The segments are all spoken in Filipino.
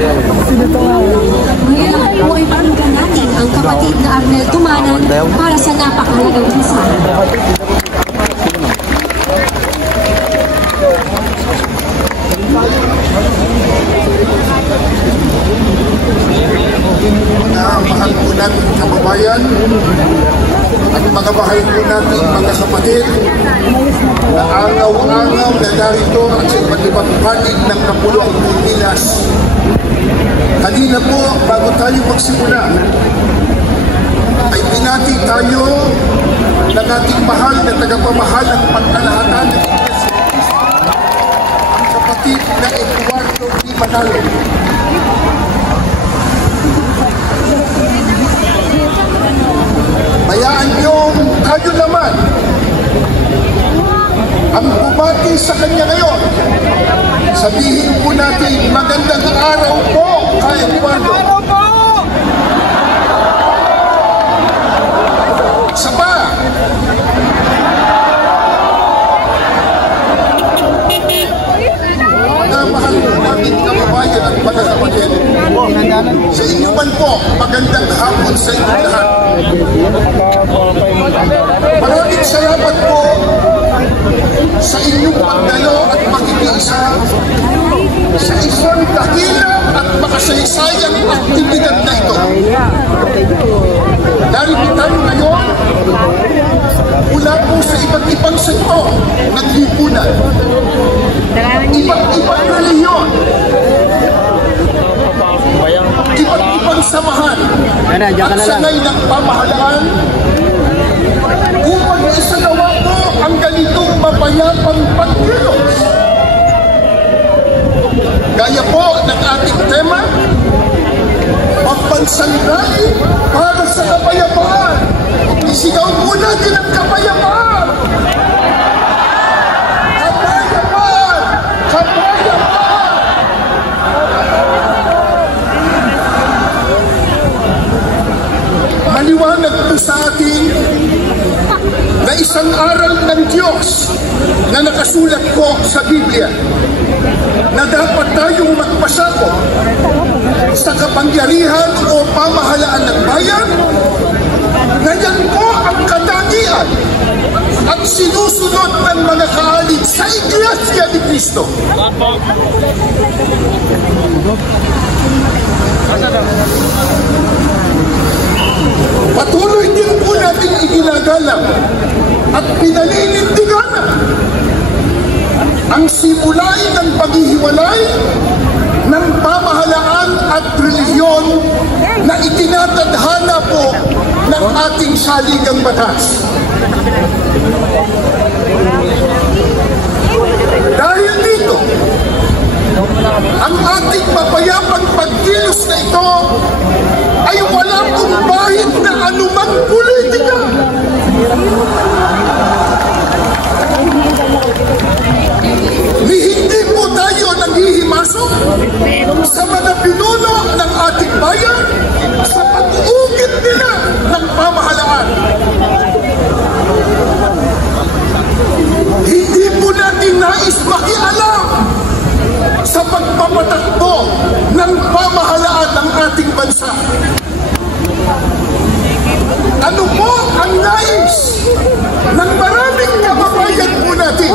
Ngayon po ay pakinggan natin ang kapatid na Arnel Tumanan para sa napakahalagang mensahe. Mahal po natin kababayan at mga mahal po natin mga kapatid na araw-araw na narito at sa iba't ibang panig ng Kapuluang Pilipinas. Kanina po, bago tayo magsimula, ay binati tayo ng ating mahal na tagapamahal ng pagkalahatan ng ang kapatid na Eduardo P. Manalo. Bayaan niyong kayo naman ang bumati sa kanya ngayon. Sabihin po natin, magandang araw po kay Eduardo. Isa pa. Mahal po natin kababayan at mga kapatid. Sa inyo man po, magandang hapon sa inyo lahat. Maraming salamat po sa inyong pagdalo at pakikiisa sa isang dakilang at makasaysayang aktibidad na ito. Narito tayo ngayon mula po sa iba't ibang sektor ng lipunan, iba't ibang reliyon, iba't ibang samahan at sanay ng pamahalaan upang isagawa po ang ganitong mapayapang pagkilos. Gaya po ng ating tema, pagbansang rally para sa kapayapaan. Isigaw po natin ang kapayapaan! Kapayapaan! Kapayapaan! Maliwanag po sa atin na isang aral ng Diyos na nakasulat po sa Biblia na dapat tayong magpasakop sa kapangyarihan o pamahalaan ng bayan na yan po ang katangian at sinusunod ng mga kaalid sa Iglesia ni Cristo. Patuloy din po natin iginagalang at pinaninindigan ang simulay ng paghihiwalay ng pamahalaan at relihiyon na itinatadhana po ng ating saligang batas. Dahil dito, ang ating mapayapang pagkilos na ito ay walang kumbahit na anumang politika. Ni hindi po tayo nanghihimasok sa mga pinuno ng ating bayan sa pag-uugit nila ng pamahalaan. Hindi po natin nais makialam sa pagpapatakbo ng pamahalaan ng ating bansa. Ano po ang nais ng maraming kababayan po natin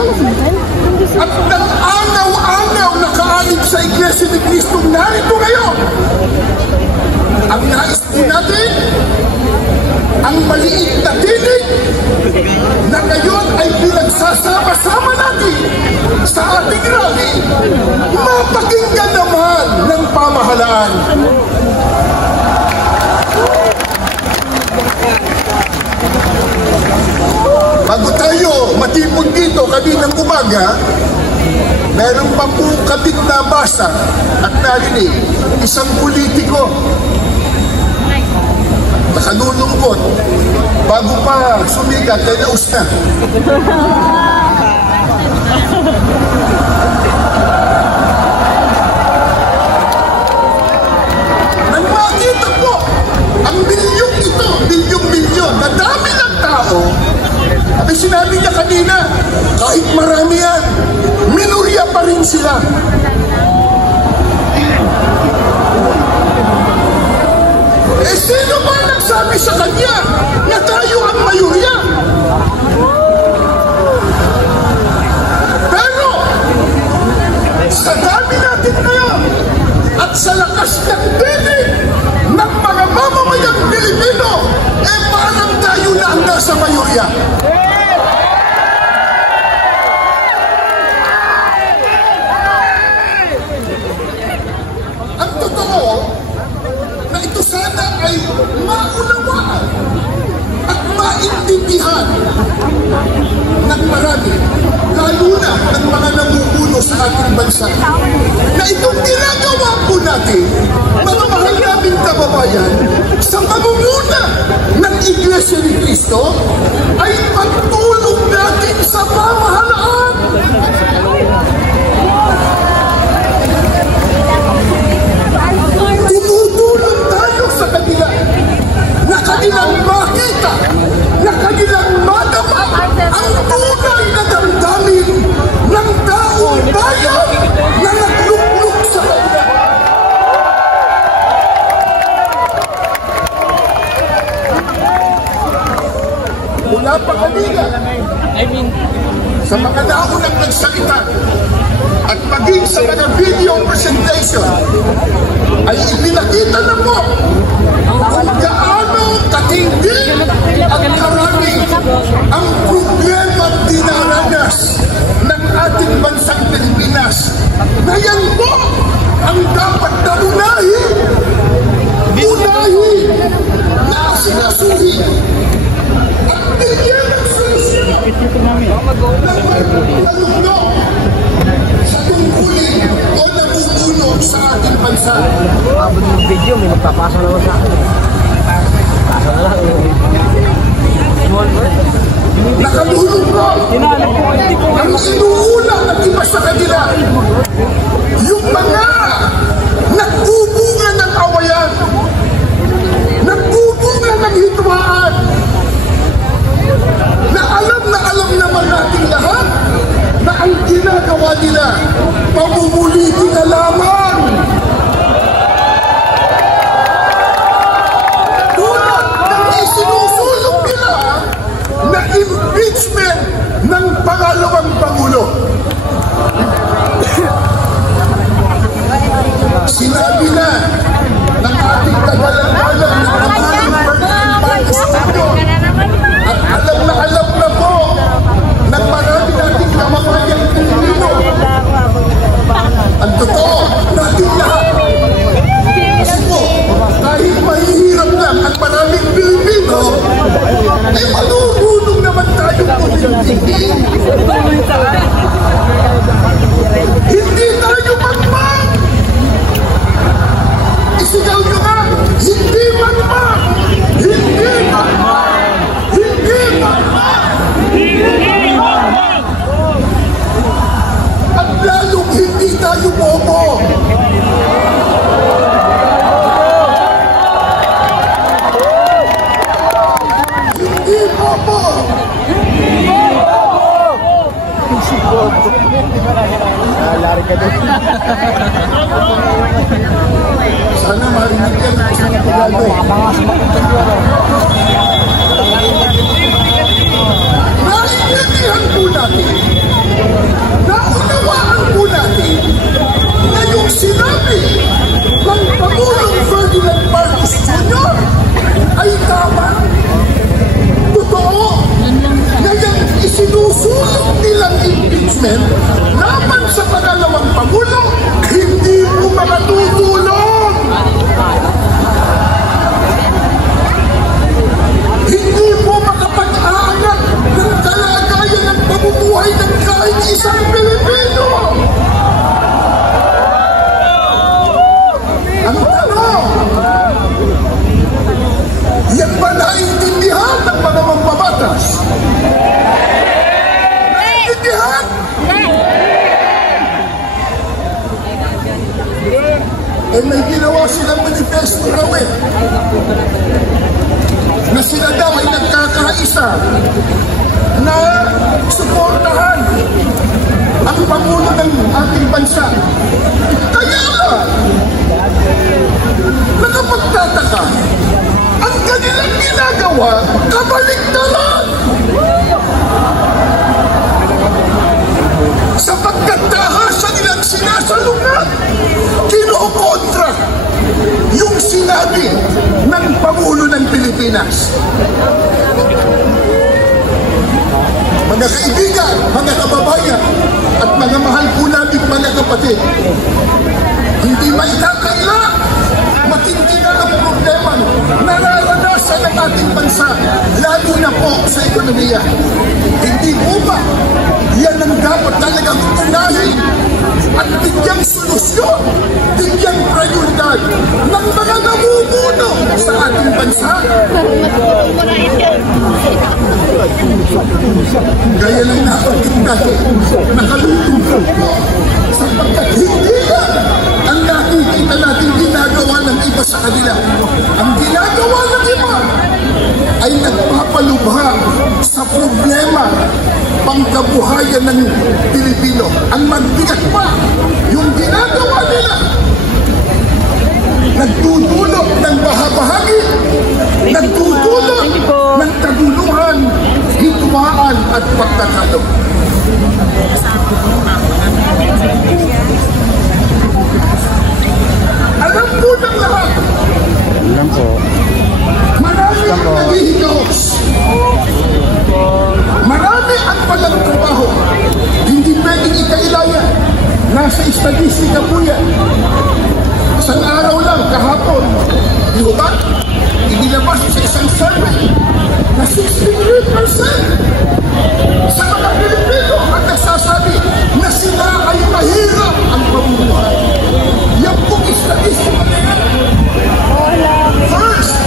at ng anaw-anaw na kaalib sa Iglesia ni Cristo narito ngayon? Ang nais po natin, ang maliit na tinig na ngayon ay pinagsasama-sama natin sa ating rally, mapakinggan naman ng pamahalaan. Bago tayo matipon dito kaninang umaga, meron pa po kabit na basa at narinig isang politiko nakalulungkot bago pa sumigat ay naus na. Nang makita po ang bilyong ito, bilyong-bilyon na dami ng tao, at sinabi niya kanina, kahit marami yan, minorya pa rin sila. tigas ng tinig ng mga mamamayang Pilipino, parang tayo na ang nasa mayorya. Ang totoo na ito sana ay maunawaan at maintindihan ng marami, lalo na ng mga namumuno sa ating bansa, na itong ginagawa po natin, mga mahal naming kababayan, sa pamumuna ng Iglesia ni Cristo, ay pagtulong natin sa pamahalaan. Tumutulong tayo sa kanila na kanilang makita, na kanilang madama ang tunay na damdamin ng taong bayan na naglukluk sa kanila. Mula pa kanila, sa mga naunang nagsalita at maging sa mga video presentation, ay ipinakita na mo kung gaano katindi at karami ang problema dinaranas ng ating bansang Pilipinas. Na yan po ang dapat na unahin na sinasuhin at bigyan ng solusyon ng malulunok sa tungkulin o namumuno sa ating bansa. Abot ng video, may magpapasa naman sa akin. Pasa na lang. Nakadulong ko ang inuulang at iba sa kanila yung mga nagbubunga ng awayan, nagbubunga ng hitwaan, na alam naman natin lahat na ang ginagawa nila pamumulitin na lamang. Tulad ng isinusulong nila na impeachment ng pangalawang Pangulo. Sinabi na ng ating tagalang-alang ng Pangulong Ferdinand Marcos Jr. at alam na po ng marami nating kababayan Pilipino. Ang totoo, natin lahat. Kasi po, kahit mahihirap lang ang maraming Pilipino, ay malulunong naman tayong pumipigil. Hindi tayo magmang! Isigaw nyo nga, hindi magmang! Hindi magmang! Hindi magmang! Hindi magmang! At lalong hindi tayo bobo! Hindi bobo! Lari ka doon. Sana marinig yan ang sinipilado. Naintindihan po natin, naunawaan po natin na yung sinabi ng Pangulong Ferdinand Marcos Jr. ay tama. Totoo na yung isinusulong nilang impeachment laban sa pangalawang Pangulo, hindi po makatutulong. Hindi po makapag-aangat ng kalagayan ng pamumuhay ng kahit isang Pilipino. Ang tanong, yan ba naintindihan ng mga mambabatas? Naintindihan? May ginawa silang manifesto raw na sila daw ay nagkakaisa na suportahan ang Pangulo ng ating bansa. Kaya lang, nakapagtataka, ang kanilang ginagawa, kabaligtaran. Sapagkat tahasan nilang sinasalungan, kinukontra Pilipinas. Mga kaibigan, mga kababayan, at mga mahal po natin mga kapatid, hindi maitakaila, matindi na ang problema nararanasan ng ating bansa, lalo na po sa ekonomiya. Hindi po ba yan ang dapat talagang unahin at bigyang solusyon, bigyang prioridad ng mga namumuno sa ating bansa? Gaya lang nabanggit natin, nakalulungkot po sapagkat hindi lang ang nakikita natin ginagawa ng iba sa kanila. Ang ginagawa ng iba ay nagpapalubha sa problema pangkabuhayan ng Pilipino. Ang magbigat pa, yung ginagawa nila, nagtutulog ng bahabahagi, nagtutulog ng kaguluhan, hitumaan at pagtatalo. Alam po ng lahat, marami ang naghihigos, marami ang palang trabaho, hindi pwedeng ikailaya, nasa statistika po yan. Isang araw lang, kahapon, di ba? Inilabas sa isang survey na 63% sa mga Pilipino ang nagsasabi na sila ay mahirap ang pamumuhay. Yan po statistika. First,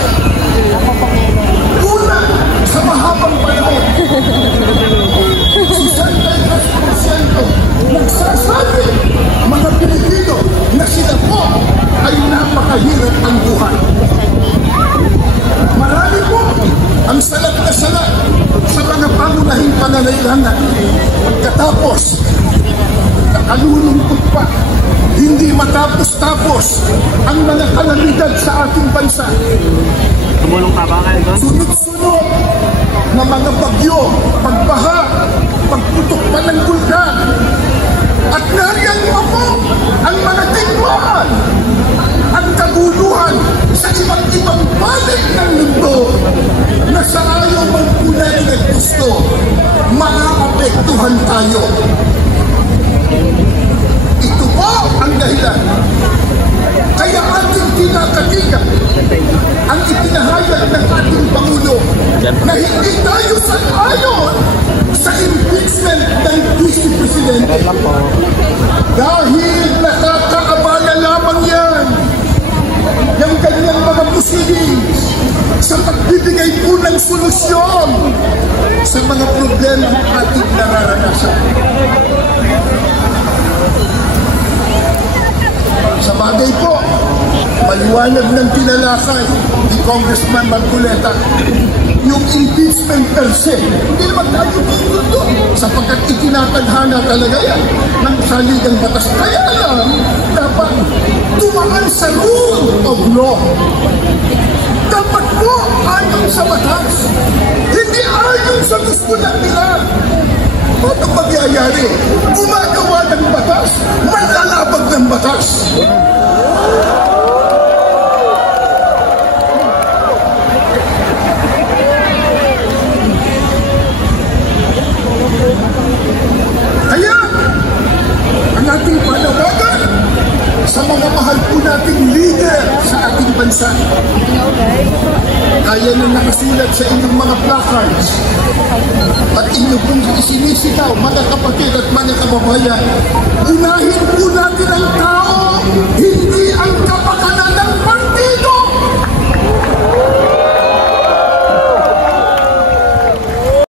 una sa mahabang panahon, 63% nagsasabi mga Pilipino na sila po ay napakahirap ang buhay. Marami po ang salat na salat sa mga pangunahing pangangailangan. Pagkatapos, nakalulungkot pa, hindi matapos-tapos ang mga kalamidad sa ating bansa. Tumulong ka ba kayo doon? Sunod-sunod na mga bagyo, pagbaha, pagputok pa ng bulkan, at nariyan mo po ang mga tingmaan, ang kaguluhan sa iba't ibang balik ng mundo na sa ayaw mang kulay na gusto, maaapektuhan tayo. Ito po ang dahilan. Kaya ating kinakatigan ang itinahayag ng ating Pangulo na hindi tayo sang-ayon sa impeachment ng Vice Presidente. Dahil nakakaabala lamang yan yung kanyang mga proceedings sa pagbibigay po ng solusyon sa mga problema ng ating nararanasan. Sa bagay po, maliwanag ng tinalakay ni Congressman Marcoleta yung impeachment per se. Hindi naman tayo pupunto sapagkat itinatadhana talaga yan ng saligang batas. Kaya lang, dapat tumaan sa rule of law. Dapat po ayon sa batas. Hindi ayon sa gusto ng nila. Ano magyayari? Gumagawa ng batas, manlalabag ng batas. Kaya, ang ating panawagan sa mga mahal po nating leader sa ating bansa, kaya nang nakasulat sa inyong mga placards at inyong pong isinisitaw, mga kapatid at mga kababayan, unahin po natin